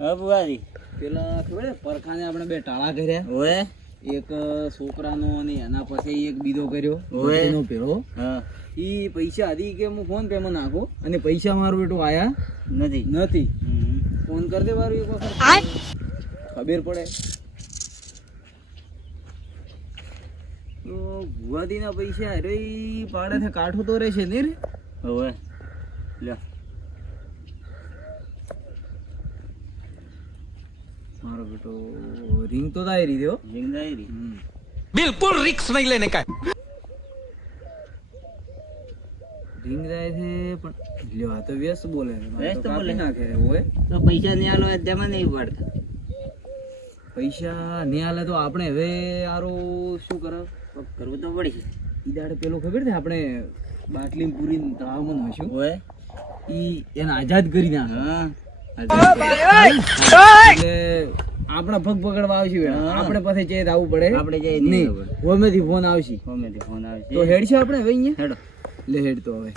હા બુવાજી પેલા ખબર પરખાને આપણે બે ટાળા કર્યા. એક છોકરાનો અને એના પછી એક બીજો કર્યો એનો પેલો. હા. એ પૈસા હતી કે હું ફોન પે માં નાખું? અને પૈસા મારું બેટું આયા નથી. નથી. હમ. ફોન કરી દે મારું એક વખત. ખબર પડે. તો ભુવાદીના પૈસા અરે પાડે છે કાઠું તો રહેશે ને રે? હવે લ્યો. મારો બેટો રિંગ તો થાય રહી દો જિંદાઈ बिल्कुल रिक्स नहीं लेने का है રિંગ જાય છે પણ લ્યો આ તો વ્યસ્ત બોલે છે. મારે વ્યસ્ત તો કાપી બોલે. નાખે છે ઓય તો પૈસા નહીં આલો જમા નહીં પડતા પૈસા નહીં આલે તો આપણે હવે આરો શું કરે કોક કરવું તો પડશે ઈ દાડે પેલું ખબર છે આપણે બાટલી પૂરી તળાવમાં નાખ્યું ઓએ ઈ એને આઝાદ કરી નાખે હા એટલે આપણા પગ પકડવા આવશે આપણે પાસે ચેત આવવું પડે. આપણે જઈ નહીં. હોમેથી ફોન આવશે. હોમેથી ફોન આવશે. તો હેડ છે આપણે હવે અહીંયા? હેડો. લે હેડ તો હવે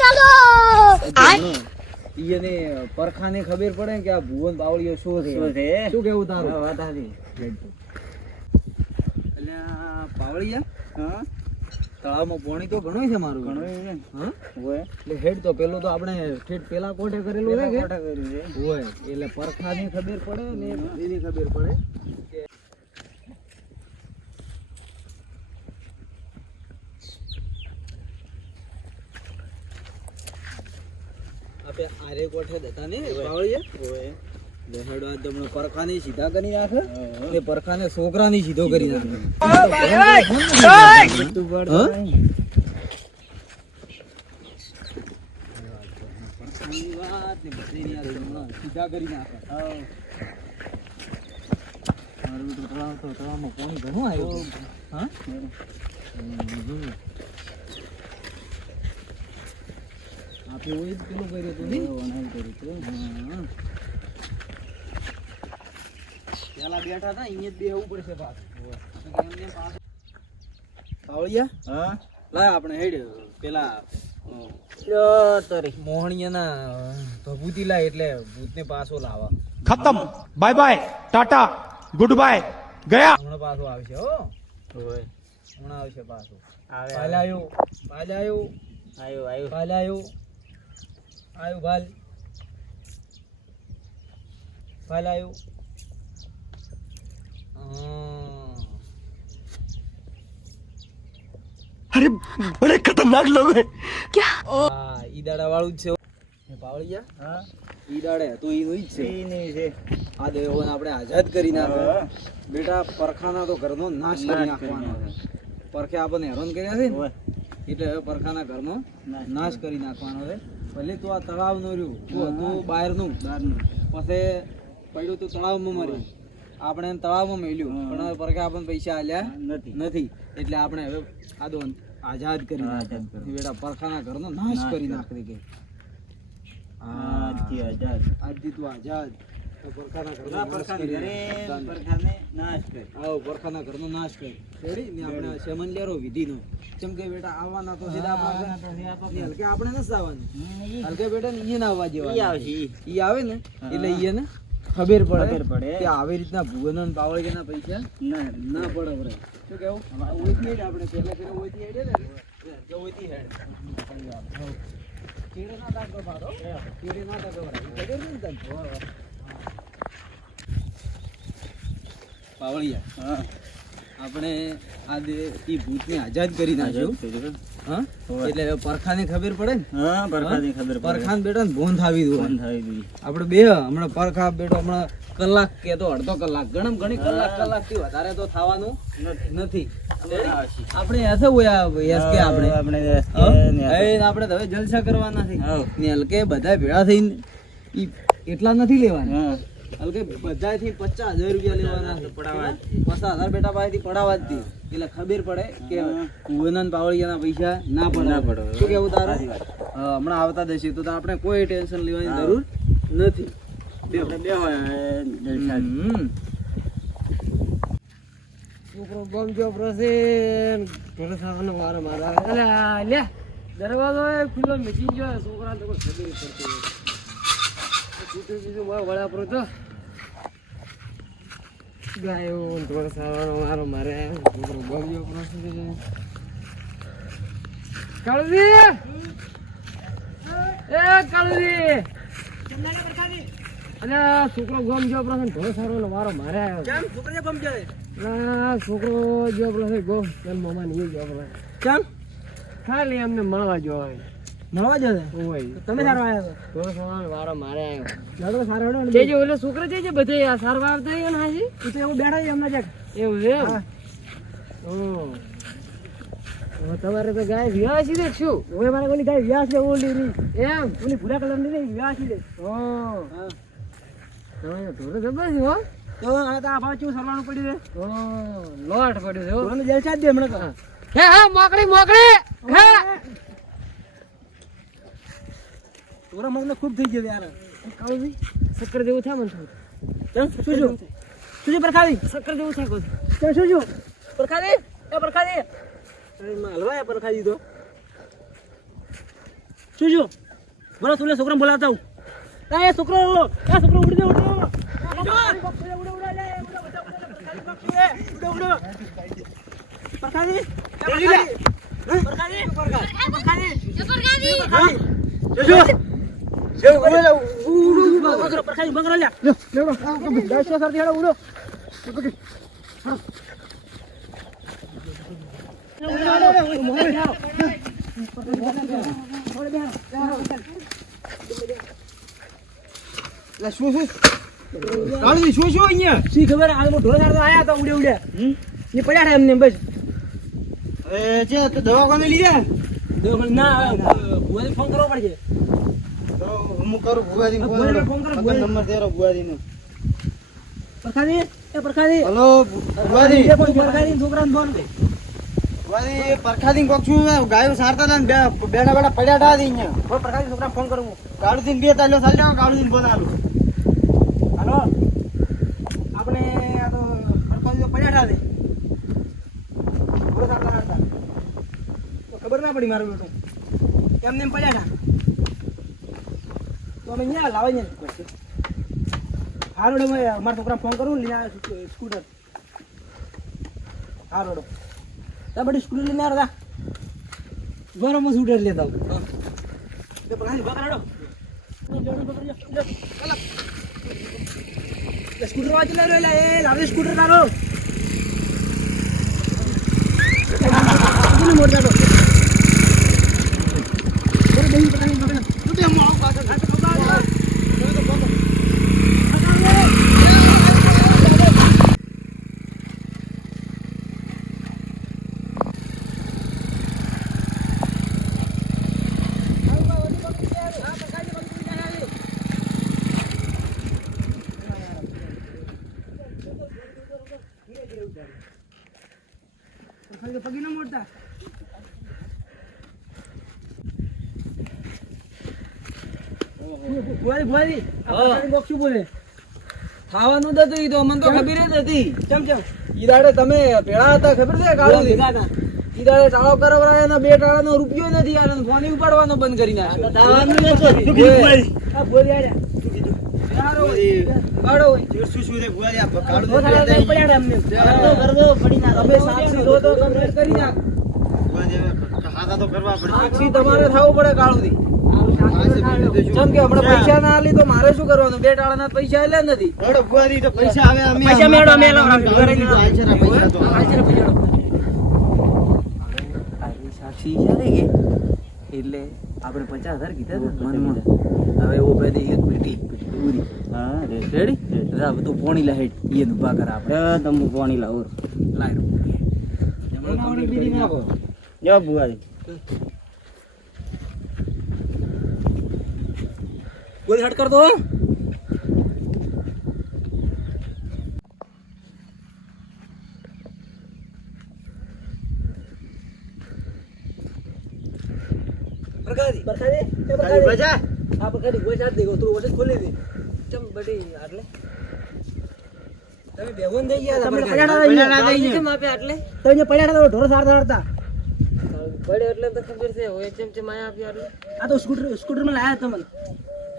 ઈ એને પરખાને ખબર પડે કે આ ભુવન બાવળીઓ શું છે? શું છે? શું કેવું તારું? વાત આવી હેડ તો. એટલે પાવળિયા હા? તળાવમાં પાણી તો ઘણું છે મારું. ઘણું હા? એટલે હેડ તો પેલું તો આપણે ઠેઠ પેલા કોઠે કરેલું હોય કે? હોય. એટલે પરખાની ખબર પડે ને એની ખબર પડે. આપણે આરે કોઠે જતા ને બાવળીએ? પરખાની સીધા કરી નાખે. ને પરખાને છોકરાની સીધો કરી નાખે. સીધા કરી નાખે. હા. મારું તો તળાવમાં પાણી ઘણું આવ્યું હા? આપે જ પેલું કર્યું હતું નહીં? હા. પેલા બેઠા હતા અહીંયા જ બેહવું પડશે પાછું. Good bye. ગયા. હમણાં પાછો આવશે હો. હમણાં આવશે પાછો. આવે પાલાયો પાલાયો આયો આયો. પાલાયો આયો. ભાલ પાલાયો અરે અરે ખતરનાક લોગ હે ક્યા? હા વાળું જ છે. પાવળિયા હા. ઈદાડે તો ઈ નોઈ છે. ઈ નઈ છે. આ દેવોને આપણે આઝાદ કરી નાખો. બેટા પરખાના તો ઘરનો નાશ કરી નાખવાનો પરખે આપણને હેરાન કર્યા છે ને? એટલે હવે પરખાના ઘરનો નાશ કરી નાખવાનો છે. ભલે તું આ તળાવ નો રહ્યું તું હતું બહારનું બહારનું પછી પડ્યું તું તળાવમાં મર્યું આપણે તળાવમાં મેલ્યું. પણ પરખે આપણને પૈસા આલ્યા નથી. નથી. એટલે આપણે હવે આદો આઝાદ કરી નાખ્યો. બેટા પરખાના ઘરનો નાશ કરી. નાખી કે. આજથી આઝાદ. આજથી તું આઝાદ. આવો ને આપણે આવે. એટલે ખબર પડે ખબર પડે. કે આવી રીતના ભુવનો ને પાવળીના પૈસા ના ના પડે બરે શું કેવું? ઓઈથી હેડ આપણે. પહેલા પહેલા ઓઈથી હેડે ને? જો ઓઈથી હેડ. ચીડે ના તાક પાડો ચીડે ના તાક ખબર છે ને તને? પાવળિયા. હા. આપણે આ દે ઈ ભૂતને આઝાદ કરી નાખ્યું. એટલે પરખાને ખબર પડે ને? હા પરખાની ખબર પડે. પરખાન બેટો ને ભોન થાવી દઉં બંધ આવી દઉં આપણે બે હમણાં પરખા બેટો હમણાં કલાક કે તો અડધો કલાક ગણમ ઘણી કલાક કલાકથી વધારે તો થવાનું નથી. આપણે એસે હોય એસ કે આપણે. આપણે આપણે હવે જલસા કરવાના છે. હાવ. ને હલકે બધા ભેળા થઈને એટલા નથી લેવાના. હલકે બધાથી પચાસ હજાર રૂપિયા લેવાના જ. પચાસ હજાર બેટા પાસેથી પડાવવા જ એટલે ખબર પડે કે હા. કુવાના પાવળિયાના પૈસા ના પડે શું કેવું તારું? સાચી વાત. હા, હમણાં આવતા દશે તો તો આપણે કોઈ ટેન્શન લેવાની જરૂર નથી. છોકરો ગમ જો પ્રસે ઘરે ખાવાનો વારો મારો. આવે અલે આ લે દરવાજો ખુલ્લો મૂકી ગયો. છોકરા તો ખબર પડતી બીજું મારો વડા તો. ગાયો ને ઢોર મારો. મારે છોકરો પ્રસેન કાળુજી એ કાળુજી અને છોકરો ગમ જો ઘોડો સારો ને મારો મારે આવ્યો કેમ? છોકરો ગમ જાય ના છોકરો જો પ્રસંગ ગો કેમ મમ્મા ની જો કેમ? ખાલી એમને મળવા જો મળવા તમે સારો આવ્યા ઢોર સારવાનો મારો મારે આવ્યો. છો સારો હેડો જે જે ઓલે છોકરા જે જે બધે આ સારવાર થઈ ને હાજી? તું તો એવું બેઠા છે એમના જાક. એવું છે તમારે તો ગાય વ્યાસી છે શું? ઓય મારે ઓલી ગાય વ્યાસ છે ઓલી રી એમ? ઓલી ભૂરા કલરની નહીં વ્યાસ છે. ઓ હા તમે તો ઢોર જબર છે હો. તો આ તો આ ભાવ ચેવું સરવાનું પડ્યું છે? ઓ લોટ પડ્યું છે હો. ઢોરને જલસા દે હમણાં તો. હે. હા મોકળી મોકળી હે. ઢોરા મને ખૂબ થઈ ગયો યાર કાળુજી શક્કર જેવું થાય મને થોડું શું જો શું જો પરખાવી શક્કર જેવું થાય કોઈ કેમ શું જો પરખાવી એ પરખાવી અરે માં હલવા એ પરખાવી તો શું જો બોલો તું છોકરા બોલાવતા હું એ છોકરો એ છોકરો ઉડી દે ઉડી દે ઉડો ઉડો લે ઉડો શું શું શું શું અહીંયા શી ખબર આ ઢોર આયા હતા ઉડે ઉડે એ પડ્યા હતા એમને બસ એ છે તો દવા કોને દવાખાને ના ફોન કરવો પડશે હું કરું ભુવાજી હા. નંબર ભુવાજી નો પ્રખાદી એ પ્રખાદી હલો ભુવાજી. એ કોઈ પ્રખાદી છોકરાને ફોન કર. ભુવાજી પરખાદી કોક છું ગાયો સારતા હતા ને બેડા બેઠા પડ્યા હતા અહીંયા. પ્રખાદી છોકરાને ફોન કરું કાળુજી બે તાલ્યો સાલ જાવ કાળુજી ફોન આલું હાલો. આપણે આ તો પ્રખાદી પડ્યા હતા ખબર ના પડી મારું બેટું. એમને એમ પડ્યા હતા. તો અમે અહીંયા લાવે ને હારોડો મારા છોકરાને ફોન કરું લઈને આવે સ્કૂ- સ્કૂટર. હારોડો. તા બધી સ્કૂટર લઈને આવ્યા બરાબર હું સ્કૂટર લેતા આવું તે બકરાડો સ્કૂટર વાંચી લે રે એ લાવે સ્કૂટર તારો. મોડ દાદો પગી ના મોડતા ભુવારી ભુવારી આ પથારી શું બોલે ખાવાનું તો ઈ તો અમને તો ખબર જ હતી. ચમ ચમ ઈ દાડે તમે ભેળા હતા ખબર છે કાળું ઈ દાડે ટાળો કરાવરાયો બે ટાળાનો રૂપિયો નથી યાર ફોન ઉપાડવાનો બંધ કરી નાખ્યો? આ હોય. શું શું? આ બે તમે સાક્ષી તો કમ્પ્લીટ કરી નાખ. ખાતા તો કરવા. સાક્ષી તમારે થવું પડે કાળુથી જેમ કે હમણાં પૈસા ના આલી તો મારે શું કરવાનું? બે પૈસા આલ્યા નથી. હેડો તો પૈસા આવે અમે પૈસા મેળવો, મેળવો. કાળુજી તો આલશે ને પૈસા તો. સાક્ષી ક્યારે કે? એટલે આપણે પચાસ હજાર કીધા મનમાં. હવે ઓ પેલી એક પેટી પૂરી હા, રેડી? રા બધું પોણી લાઈટ એ ઊભા કરે આપણે. એ તમે લાવ લાવો. લાઈટ જો ભુવાજી ગોળી હટ કર દો. પ્રકારી એ કાળી પ્રકારી બજા આ પ્રકારી ગોળી ચાટ દેગો તું વોટ ખોલી દે. ચમ બડી આટલે. તમે બેવન દઈ ગયા તમે પડ્યા પડ્યા હતા કેમ આપે આટલે? તમે પડ્યા ઢોર સાર સારતા. પડે એટલે તો ખબર છે હોય ચમ ચમ આયા આપ્યા આ તો સ્કૂટર સ્કૂટરમાં લાયા તમને.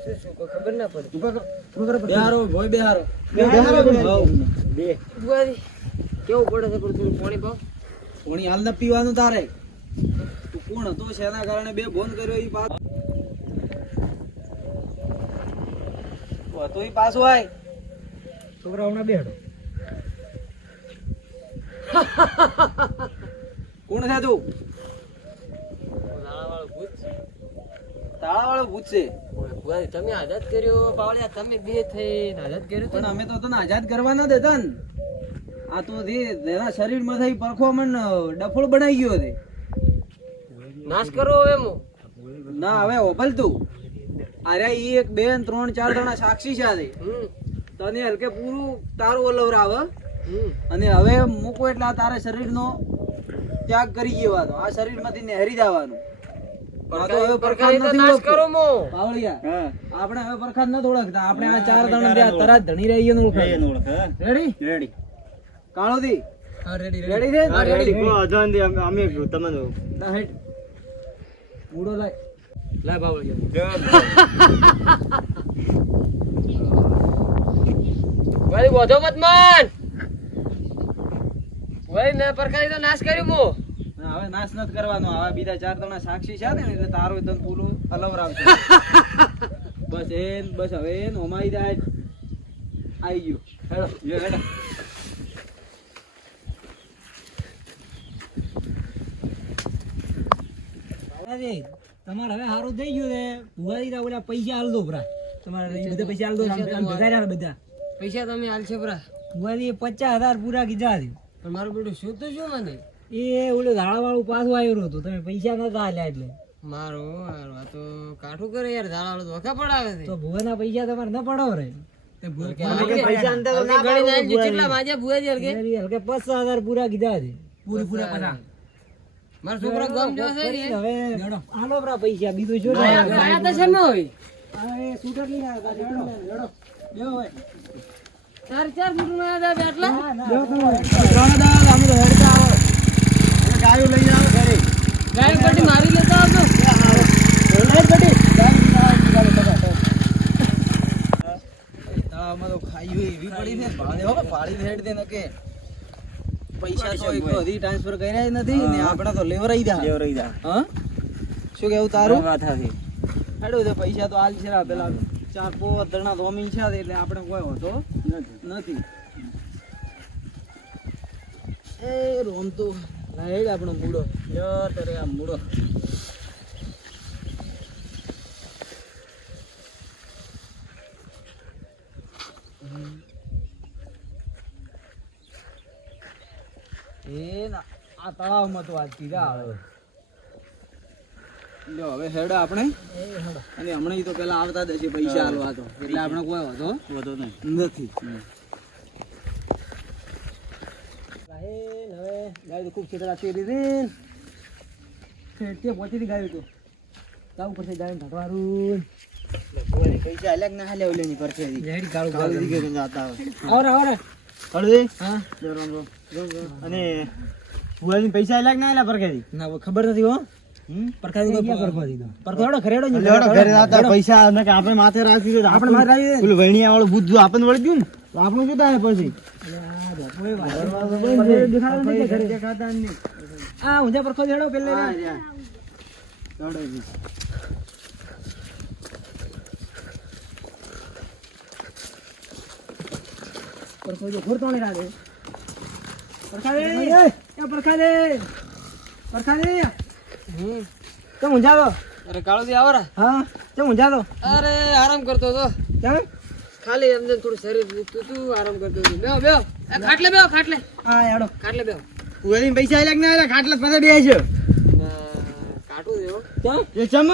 શું શું કોઈ ખબર ના પડે? ઊભા કરો ઊભા કરો બેહારો ભોય બેહારો. બેહારો, બેહારો. બે. કેવું પડે છે પણ પાણી પાવ? કોણી હાલ ન પીવાનું તારે. તું કોણ હતો શેના કારણે બે બોન કર્યો એ પાછો? તું હતો ઈ પાછો આય. છોકરા હમણાં બેહડો કોણ છે તું? ભૂત તાળા વાળો પૂછશે ઓય તમે આઝાદ કર્યો પાવળિયા તમે બે થઈ આઝાદ કર્યો પણ અમે તો તને આઝાદ કરવા ન દેતા ને. આ તો એના શરીરમાં થઈ પરખો મન ડફોળ બનાવી ગયો છે. નાશ કરો હવે મો ના હવે ઓભલ તું. અરે ઈ એક બે ત્રણ ચાર જણા સાક્ષી છે. તને હલકે પૂરું તારું ઓલવરાવ અને હવે મૂકો એટલે આ તારા શરીરનો ત્યાગ કરી જવાનો આ શરીરમાંથી નેહરી જવાનું આપણે હવે પરખાદ નથી ઓળખતા. આપણે આ ચાર જણા તરા ધણી રહી ઓળખે. રેડી રેડી કાળોદી. હા રેડી રેડી છે? રેડી વાંધો અમે અમે તમને ના હેડ મૂડો લાય. લાય બાવળિયા. ભાઈ બોધો મત મન. ભાઈ મેં પરખાઈ તો નાશ કર્યો મો. હવે નાશ નથી કરવાનો. હવે બીજા ચાર જણા સાક્ષી છે ને એટલે તારો તને પૂરું હલવરાવશે બસ બસ હવે ઓમાઈ જાય આઈ ગયું. હેડો હેડો. તમારે હવે સારું થઈ ગયું છે. ભુવાજી તા ઓલા પૈસા હાલ દો ભરા. તમારે બધા પૈસા હાલ દો આમ- આમ ભેગા રહ્યા બધા. પૈસા તમે હાલશે પરા ભુવાજી પચાસ હજાર પૂરા કીધા છે. પણ મારું બેટું શું તો શું મને? એ ઓલું ધાડા વાળું પાછું આવ્યું હતું. તમે પૈસા નતા આલ્યા એટલે. મારો હારું, આ તો કાઠું કરે યાર ઝાડા તો વખા પડાવે છે. તો ભુવાના પૈસા તમારે ન પડાવ રે મારો. ચાર ચાર ગાયો લઈ આવો ઘરે. ગાયો કટી મારી લેતા આવજો. તાળામાં તો ખાઈ એવી પડી છે. ભાડે હો ભાડી દે નકે પૈસા તો એક હજી ટ્રાન્સફર કર્યા નથી ને આપણે તો લેવરાઈ દા લેવરાઈ જા. હા? શું કેવું તારું? વાત હતી હેડો પૈસા તો હાલ છે પેલા ચાર જણા તો અમી છે એટલે આપણે કોઈ હોતો નથી. એ રોમ તો હેડ આપણો મૂડો યાર તારે આ મૂડો એ ના આ તળાવમાં તો આ કીધા આવે. લ્યો હવે હેડ આપણે. અને હમણાં ઈ તો પેલા આવતા જ હશે પૈસા હાલવા તો. એટલે આપણે કોઈ વધો વધો નહીં. નથી. રાહેલ, હવે ગાય તો ખૂબ છેતરા તેરી દીધી તે પહોંચી ગાય તો. તાવ પડશે ગાય ઢાંકવાનું પૈસા અલગ ના હાલે ઓલી ની પરથી રેડી ગાળું ગાળું જાતા હળદી હા. અને ભુવાજી પૈસા અલગ ના આલ્યા પરખેથી ના ખબર નથી હો. આપણે માથે રાખી આપણને આપણું શું થાય પછી? આ ઊંધા પરખો હેડો પેલે પરખો જો ઘોર તોણી રાડે પરખા એ પરખા દે હમ. તો ઊંઝા અરે કાળોજી આવો રા. હા કેમ ઊંઝા અરે આરામ કરતો હતો. કેમ? ખાલી એમને થોડું શરીર તું તું આરામ કરતો હતો. બેહો બેહો. એ ખાટલે બેહો ખાટલે. હા એડો ખાટલે બેહો. ઉવેલી પૈસા અલગ ના આલ્યા? ખાટલે પાસે બે છે ના, દેવો કેમ એ ચમ?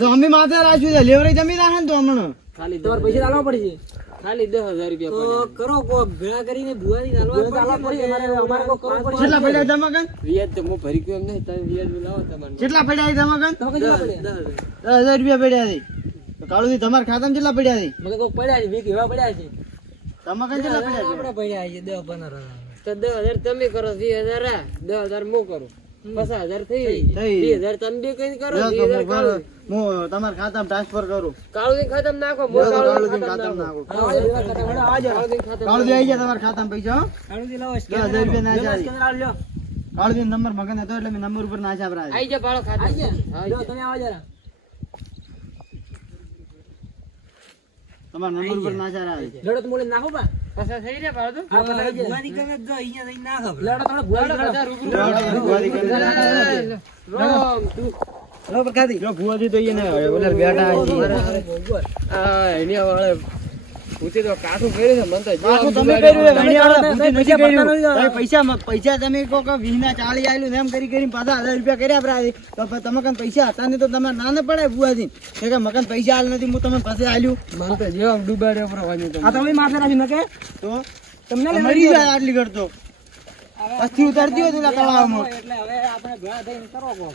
તો અમે માથે રાખ્યું છે. લેવરે જમી રાખે ને તો હમણાં. ખાલી તમારે પૈસા આલવા પડશે. ખાલી દસ હજાર રૂપિયા તો કરો કો ભેળા કરીને ભુવાની આલવા પડશે. અમારે અમારે કો કરવું પડે કેટલા પડ્યા જમા કન? વ્યાજ તો હું ભરી ગયો એમ નહીં. તમે વ્યાજ લાવો તમારે. કેટલા પડ્યા જમા કન? તો કેટલા પડ્યા? દસ હજાર. દસ હજાર રૂપિયા પડ્યા છે. કાળુજી તમારા ખાતામાં કેટલા પડ્યા છે? મને કો પડ્યા છે. વીક એવા પડ્યા છે. તમારા કન કેટલા પડ્યા આપણે પડ્યા છે દસ પંદર હજાર. તો દસ તમે કરો વીસ આ દસ હજાર હું પચાસ હજાર થઈ થઈ. બે હજાર તમે બે કઈ કરો લ્યો બે તો હજાર હું કાળું ભરું. હું તમારા ખાતામાં ટ્રાન્સફર કરું કાળું ખાતમ નાખો ખાતમ નાખો આવી ગયા તમારા ખાતામાં પૈસા? લાવો, હજાર રૂપિયા નંબર મગન હતો એટલે મેં નંબર ઉપર જા ગયા? આઈ લ્યો, જા. તમે આવો જરા. તમારા નંબર પર નાખ્યા રાજ. લેવડો તો મોડે નાખો બા પચાસ થઈ રહ્યા બાળો તો? હા, પતા આવી જાય. લેવડો થોડો ભુવાજી બાળો લેવડો. બધા રૂબરૂ લ્યો, લ્યો, ભુવાજી કરીને નાખ્યા. લો, ભુવાજી તો અહીંયા ને ઓલા બેઠા છે. આ એની વાળે પૂછી તો કાઠું કર્યું છે મન તો કાઠું તમે કર્યું છે, પૈસા પૈસા પૈસા તમે કે વીસના ચાળી આયેલું એમ કરી કરીને પાછા હજાર રૂપિયા કર્યા આપણા તો તમે કન પૈસા હતા નહીં તો તમે ના ને પડે ભુવાજી કે કે મકાન પૈસા આલ નથી હું તમને પાસે આલ્યું મન તો જેવા ડૂબાડ્યો પ્રવાજી પર તમે. આ તમે માથે રાખી નકે તો? તમને મરી જાય આટલી કરતો પછી ઉતારતી હોય તું એટલે હવે આપણે ભેળા થઈને કરો કોમ.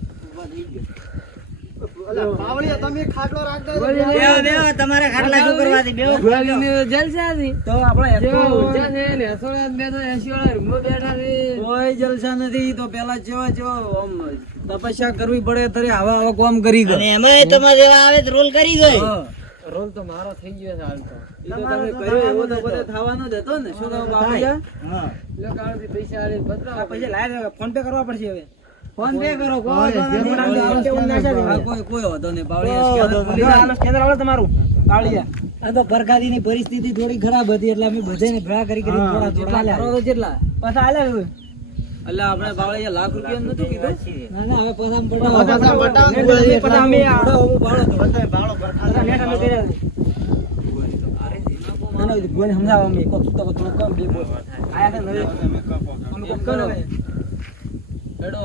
આલવા આયા છે, પરખો પરખો દીધી, પૈસા હાલવા આયા હતી. અલા, બાવળિયા તમે ખાટલો રાખતા ભુવાજીને જલસા તો આપણે જેવા હેઠો- ઊંચા ને બેઠા એસી વાળા રૂમમાં બેઠા છે. કોઈ જલસા નથી તો પેલા જેવા જેવા આમ તપસ્યા કરવી પડે ત્યારે આવા આવા કોમ કરી ગયો. રોલ તો મારો થઈ ગયો છે હાલ તો. તમે કર્યો એવો તો બધે થવાનો જ હતો ને શું કહું બાબુયા? હા. લો કાળજી પૈસા પૈસા લાયા ફોન પે કરવા પડશે હવે ફોન પે કરો કોઈ ના કોઈ વાંધો નહીં બાવળિયા. સ્કેનર આલો તમારું? કાળિયા આ તો પરખાદીની પરિસ્થિતિ થોડી ખરાબ હતી એટલે અમે બધાને ભેળા કરી કરી થોડા થોડા કરો જેટલા. પાછા આલ્યા એટલે આપણે બાવળિયા લાખ રૂપિયા નતું કીધું? ના ના હવે પસામ પડાવો પાછા પડાવો ને પછી અમે આડો હું બાળો તો. બતાય બાળો પરખાતા નેટ અમે કર્યા ના, ના, ભુવાને સમજાવો અમે. કોક તો થોડું કમ બે બોલ. આયા ને અમે કોક કરો. એડો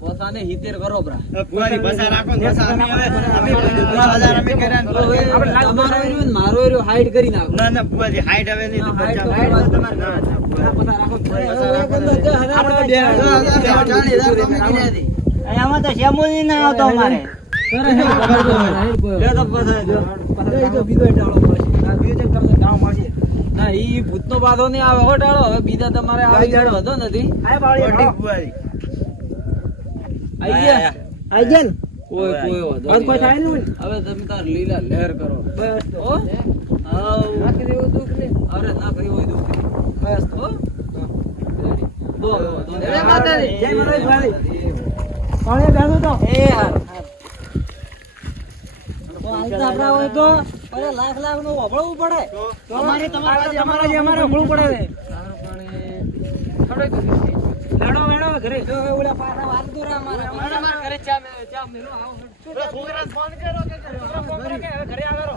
પોતાને હિતેર કરો બરા ભુવાજી પૈસા રાખો ને પૈસા હવે અમે કર્યા ને ને મારો એરિયો હાઈડ કરી નાખો. ના ના ભુવાજી હાઈડ હવે નહીં તો ના, પચાસ તમારે ના, ના, આ રાખો. ને. આમાં તો શેમુજી ના આવતો અમારે. ના ઈ ભૂતનો બાધો નહીં આવે. હો ટાળો હવે બીજા તમારે આવી હતો નથી આય બાવળી વડી ભુવાજી. આઈ ગયા? આઈ ગયા કોઈ કોઈ વાંધો કોઈ થાય. નહીં. હવે તમે તાર લીલા લહેર કરો. બસ ઓ આવ. નાખી દેવું દુખ ને. અરે ના કરી હોય દુખ બસ તો. બો બો જય માતાજી. જય માતાજી પાણી ગાડો તો. એ તો હોય તો. અરે લાખ લાખનું વપરાવું પડે. તમારે અમારે તમારા અમારે પડે. લડો વેડો ઘરે જો ઓલા પાછા વાત દોરા અમારે અમારા ઘરે ચા મેં- ચા મેલો આવો. છોકરા ફોન કરો કે કર્યો? ફોન કરે કે હવે ઘરે આવેલો